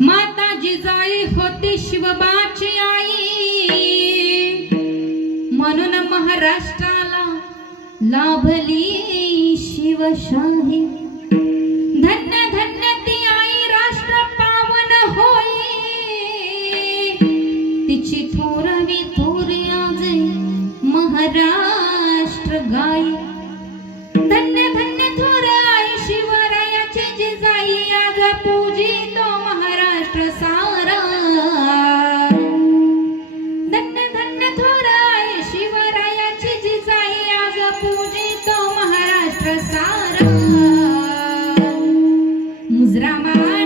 माता जिजाई होती शिवबाची आई. म्हणून महाराष्ट्राला लाभली शिवशाही. धन्य धन्य ती आई राष्ट्र पावन होई. तिची थोरवी थोरी आज महाराष्ट्र गाई. Bye.